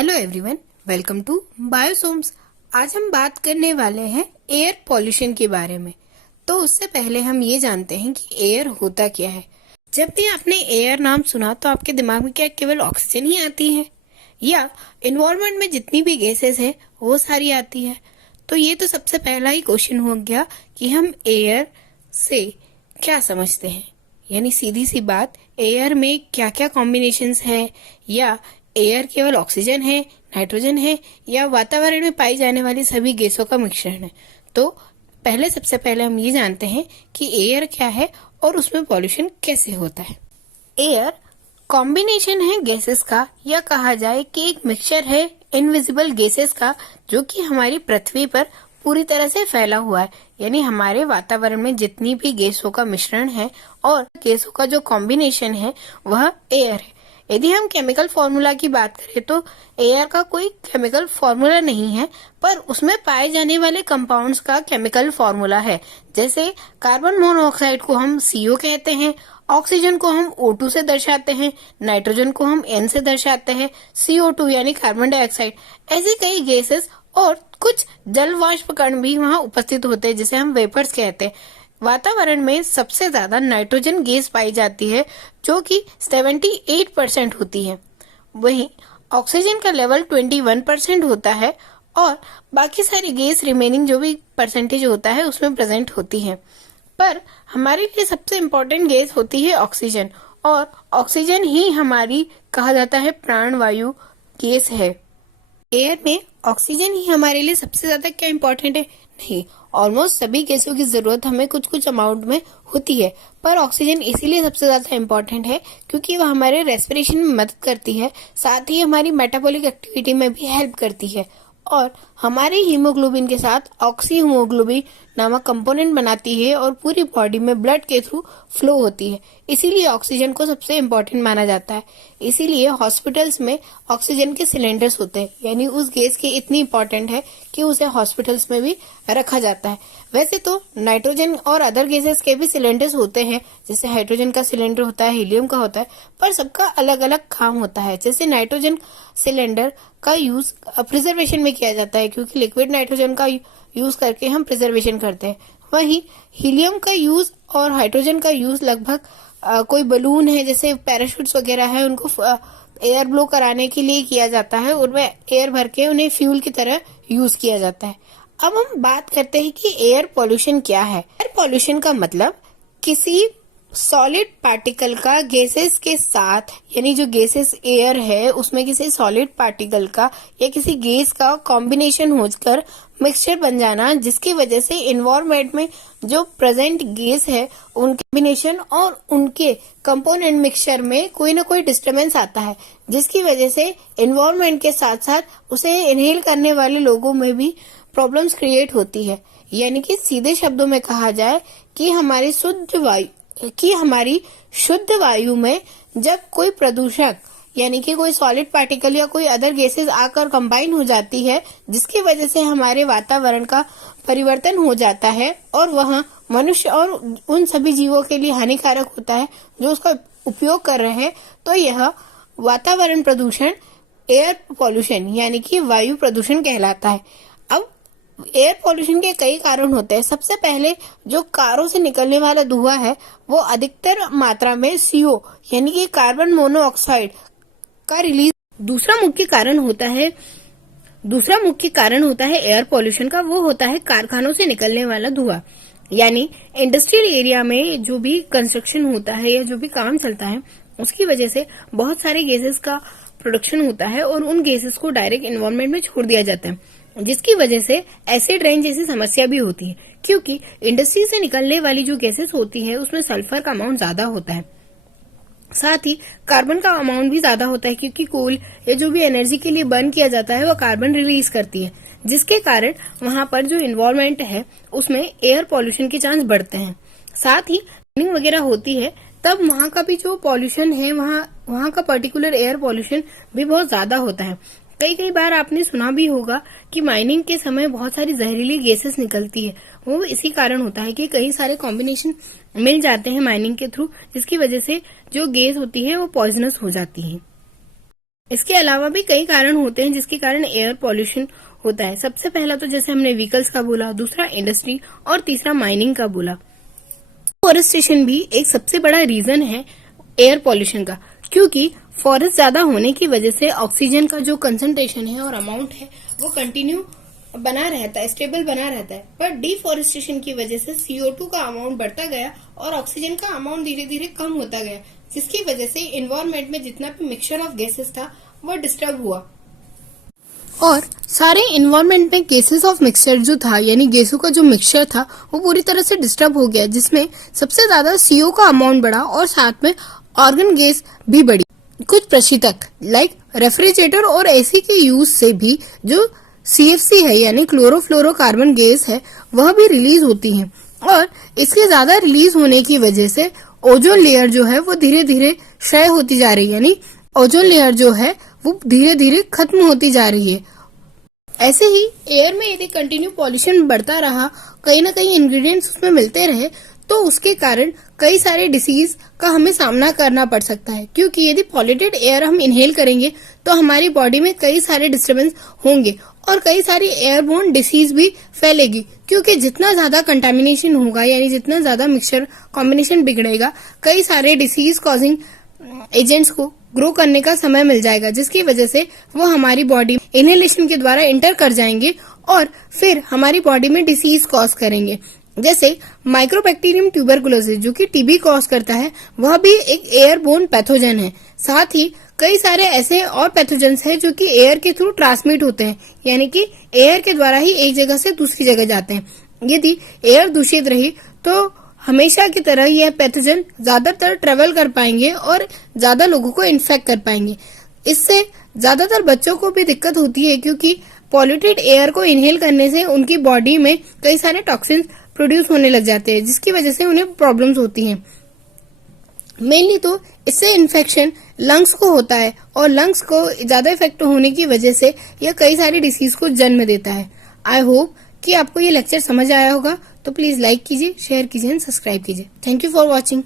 Hello everyone, welcome to Biosomes. आज हम बात करने वाले हैं एयर पॉल्यूशन के बारे में। तो उससे पहले हम ये जानते हैं कि एयर होता क्या है। जब भी आपने एयर नाम सुना तो आपके दिमाग में क्या केवल ऑक्सीजन ही आती है या इन्वायरमेंट में जितनी भी गैसेस है वो सारी आती है? तो ये तो सबसे पहला ही क्वेश्चन हो गया कि हम एयर से क्या समझते हैं। यानी सीधी सी बात, एयर में क्या क्या कॉम्बिनेशंस है, या एयर केवल ऑक्सीजन है, नाइट्रोजन है, या वातावरण में पाई जाने वाली सभी गैसों का मिश्रण है। तो सबसे पहले हम ये जानते हैं कि एयर क्या है और उसमें पॉल्यूशन कैसे होता है। एयर कॉम्बिनेशन है गैसेस का, या कहा जाए कि एक मिक्सचर है इनविजिबल गैसेस का, जो कि हमारी पृथ्वी पर पूरी तरह से फैला हुआ है। यानी हमारे वातावरण में जितनी भी गैसों का मिश्रण है और गैसों का जो कॉम्बिनेशन है वह एयर है। यदि हम केमिकल फॉर्मूला की बात करें तो एयर का कोई केमिकल फॉर्मूला नहीं है, पर उसमें पाए जाने वाले कंपाउंड्स का केमिकल फॉर्मूला है। जैसे कार्बन मोनोऑक्साइड को हम CO कहते हैं, ऑक्सीजन को हम O2 से दर्शाते हैं, नाइट्रोजन को हम N से दर्शाते हैं, CO2 यानी कार्बन डाइऑक्साइड। ऐसी कई गैसेस और कुछ जल वाष्प कण भी वहाँ उपस्थित होते हैं, जिसे हम वेपर्स कहते हैं। वातावरण में सबसे ज्यादा नाइट्रोजन गैस पाई जाती है, जो कि 78% होती है। वहीं ऑक्सीजन का लेवल 21% होता है और बाकी सारी गैस रिमेनिंग जो भी परसेंटेज होता है उसमें प्रेजेंट होती है। पर हमारे लिए सबसे इम्पोर्टेंट गैस होती है ऑक्सीजन, और ऑक्सीजन ही हमारी कहा जाता है प्राणवायु गैस है। एयर में ऑक्सीजन ही हमारे लिए सबसे ज्यादा क्या इम्पोर्टेंट है? नहीं, ऑलमोस्ट सभी गैसों की जरूरत हमें कुछ कुछ अमाउंट में होती है, पर ऑक्सीजन इसीलिए सबसे ज्यादा इम्पोर्टेंट है क्योंकि वह हमारे रेस्पिरेशन में मदद करती है, साथ ही हमारी मेटाबॉलिक एक्टिविटी में भी हेल्प करती है, और हमारे हीमोग्लोबिन के साथ ऑक्सी हीमोग्लोबिन नामक कंपोनेंट बनाती है और पूरी बॉडी में ब्लड के थ्रू फ्लो होती है। इसीलिए ऑक्सीजन को सबसे इम्पोर्टेंट माना जाता है। इसीलिए हॉस्पिटल्स में ऑक्सीजन के सिलेंडर्स होते हैं, यानी उस गैस की इतनी इम्पोर्टेंट है कि उसे हॉस्पिटल्स में भी रखा जाता है। वैसे तो नाइट्रोजन और अदर गैसेस के भी सिलेंडर्स होते हैं, जैसे हाइड्रोजन का सिलेंडर होता है, हीलियम का होता है, पर सबका अलग अलग काम होता है। जैसे नाइट्रोजन सिलेंडर का यूज प्रिजर्वेशन में किया जाता है, क्योंकि लिक्विड नाइट्रोजन का यूज करके हम प्रिजर्वेशन करते हैं। वहीं हीलियम का यूज और हाइड्रोजन का यूज लगभग कोई बलून है, जैसे पैराशूट्स वगैरह है, उनको एयर ब्लो कराने के लिए किया जाता है, उनमें एयर भर के उन्हें फ्यूल की तरह यूज किया जाता है। अब हम बात करते हैं कि एयर पॉल्यूशन क्या है। एयर पॉल्यूशन का मतलब किसी सॉलिड पार्टिकल का गैसेस के साथ, यानी जो गैसेस एयर है उसमें किसी सॉलिड पार्टिकल का या किसी गैस का कॉम्बिनेशन होकर मिक्सचर बन जाना, जिसकी वजह से एनवायरनमेंट में जो प्रेजेंट गैस है उनके कॉम्बिनेशन और उनके कंपोनेंट मिक्सचर में कोई ना कोई डिस्टर्बेंस आता है, जिसकी वजह से एनवायरनमेंट के साथ साथ उसे इनहेल करने वाले लोगों में भी प्रॉब्लम्स क्रिएट होती है। यानी कि सीधे शब्दों में कहा जाए कि हमारी शुद्ध वायु में जब कोई प्रदूषक, यानी कि कोई सॉलिड पार्टिकल या कोई अदर गैसेस आकर कंबाइन हो जाती है, जिसकी वजह से हमारे वातावरण का परिवर्तन हो जाता है और वह मनुष्य और उन सभी जीवों के लिए हानिकारक होता है जो उसका उपयोग कर रहे हैं, तो यह वातावरण प्रदूषण एयर पॉल्यूशन यानी कि वायु प्रदूषण कहलाता है। अब एयर पॉल्यूशन के कई कारण होते हैं। सबसे पहले जो कारों से निकलने वाला धुआं है वो अधिकतर मात्रा में CO यानी कि कार्बन मोनोऑक्साइड का रिलीज दूसरा मुख्य कारण होता है एयर पॉल्यूशन का, वो होता है कारखानों से निकलने वाला धुआं। यानी इंडस्ट्रियल एरिया में जो भी कंस्ट्रक्शन होता है या जो भी काम चलता है उसकी वजह से बहुत सारे गैसेस का प्रोडक्शन होता है और उन गैसेस को डायरेक्ट एनवायरनमेंट में छोड़ दिया जाता है, जिसकी वजह से एसिड रेन जैसी समस्या भी होती है, क्योंकि इंडस्ट्री से निकलने वाली जो गैसेस होती है उसमें सल्फर का अमाउंट ज्यादा होता है, साथ ही कार्बन का अमाउंट भी ज्यादा होता है, क्योंकि कोल या जो भी एनर्जी के लिए बर्न किया जाता है वो कार्बन रिलीज करती है, जिसके कारण वहां पर जो इन्वायरमेंट है उसमें एयर पॉल्यूशन के चांस बढ़ते हैं। साथ ही माइनिंग वगैरह होती है तब वहां का भी जो पॉल्यूशन है, वहां का पर्टिकुलर एयर पॉल्यूशन भी बहुत ज्यादा होता है। कई बार आपने सुना भी होगा कि माइनिंग के समय बहुत सारी जहरीली गैसेस निकलती है। वो इसी कारण होता है कि कई सारे कॉम्बिनेशन मिल जाते हैं माइनिंग के थ्रू, जिसकी वजह से जो गैस होती है वो पॉइजनस हो जाती है। इसके अलावा भी कई कारण होते हैं जिसके कारण एयर पॉल्यूशन होता है। सबसे पहला तो जैसे हमने व्हीकल्स का बोला, दूसरा इंडस्ट्री और तीसरा माइनिंग का बोला। फॉरेस्टेशन भी एक सबसे बड़ा रीजन है एयर पॉल्यूशन का, क्योंकि फॉरेस्ट ज्यादा होने की वजह से ऑक्सीजन का जो कंसंट्रेशन है और अमाउंट है वो कंटिन्यू बना रहता है, स्टेबल बना रहता है। पर डिफॉरेस्टेशन की वजह से CO2 का अमाउंट बढ़ता गया और ऑक्सीजन का अमाउंट धीरे धीरे कम होता गया, जिसकी वजह से एनवायरमेंट में जितना भी मिक्सचर ऑफ गैसेस था वो डिस्टर्ब हुआ और सारे एनवायरमेंट में गैसेस ऑफ मिक्सचर जो था, यानी गैसों का जो मिक्सचर था वो पूरी तरह से डिस्टर्ब हो गया, जिसमें सबसे ज्यादा CO का अमाउंट बढ़ा और साथ में ऑर्गन गैस भी बढ़ी। कुछ प्रतिशत लाइक रेफ्रिजरेटर और एसी के यूज से भी जो CFC है यानी क्लोरोफ्लोरोकार्बन गैस है वह भी रिलीज होती है, और इसके ज्यादा रिलीज होने की वजह से ओजोन लेयर जो है वो धीरे धीरे क्षय होती जा रही है, यानी ओजोन लेयर जो है वो धीरे धीरे खत्म होती जा रही है। ऐसे ही एयर में यदि कंटिन्यू पॉल्यूशन बढ़ता रहा, कहीं ना कहीं इंग्रेडिएंट्स उसमें मिलते रहे, तो उसके कारण कई सारे डिसीज का हमें सामना करना पड़ सकता है, क्योंकि यदि पॉल्यूटेड एयर हम इनहेल करेंगे तो हमारी बॉडी में कई सारे डिस्टर्बेंस होंगे और कई सारी एयरबोर्न डिसीज भी फैलेगी, क्योंकि जितना ज्यादा कंटामिनेशन होगा यानी जितना ज्यादा मिक्सचर कॉम्बिनेशन बिगड़ेगा, कई सारे डिसीज कॉजिंग एजेंट्स को ग्रो करने का समय मिल जाएगा, जिसकी वजह से वो हमारी बॉडी इनहेलेशन के द्वारा एंटर कर जाएंगे और फिर हमारी बॉडी में डिसीज कॉज करेंगे। जैसे माइक्रोबैक्टीरियम ट्यूबरकुलोसिस जो कि टीबी कॉज करता है, वह भी एक एयरबोर्न पैथोजन है। साथ ही कई सारे ऐसे और पैथोजेंस हैं जो कि एयर के थ्रू ट्रांसमिट होते हैं, यानी कि एयर के द्वारा ही एक जगह से दूसरी जगह जाते हैं। यदि एयर दूषित रही तो हमेशा की तरह यह पैथोजन ज्यादातर ट्रेवल कर पाएंगे और ज्यादा लोगों को इन्फेक्ट कर पाएंगे। इससे ज्यादातर बच्चों को भी दिक्कत होती है, क्योंकि पॉल्यूटेड एयर को इनहेल करने से उनकी बॉडी में कई सारे टॉक्सिन्स प्रोड्यूस होने लग जाते हैं, जिसकी वजह से उन्हें प्रॉब्लम्स होती हैं। मेनली तो इससे इन्फेक्शन लंग्स को होता है और लंग्स को ज्यादा इफेक्ट होने की वजह से यह कई सारी डिसीज को जन्म देता है। आई होप कि आपको ये लेक्चर समझ आया होगा, तो प्लीज लाइक कीजिए, शेयर कीजिए एंड सब्सक्राइब कीजिए। Thank you for watching.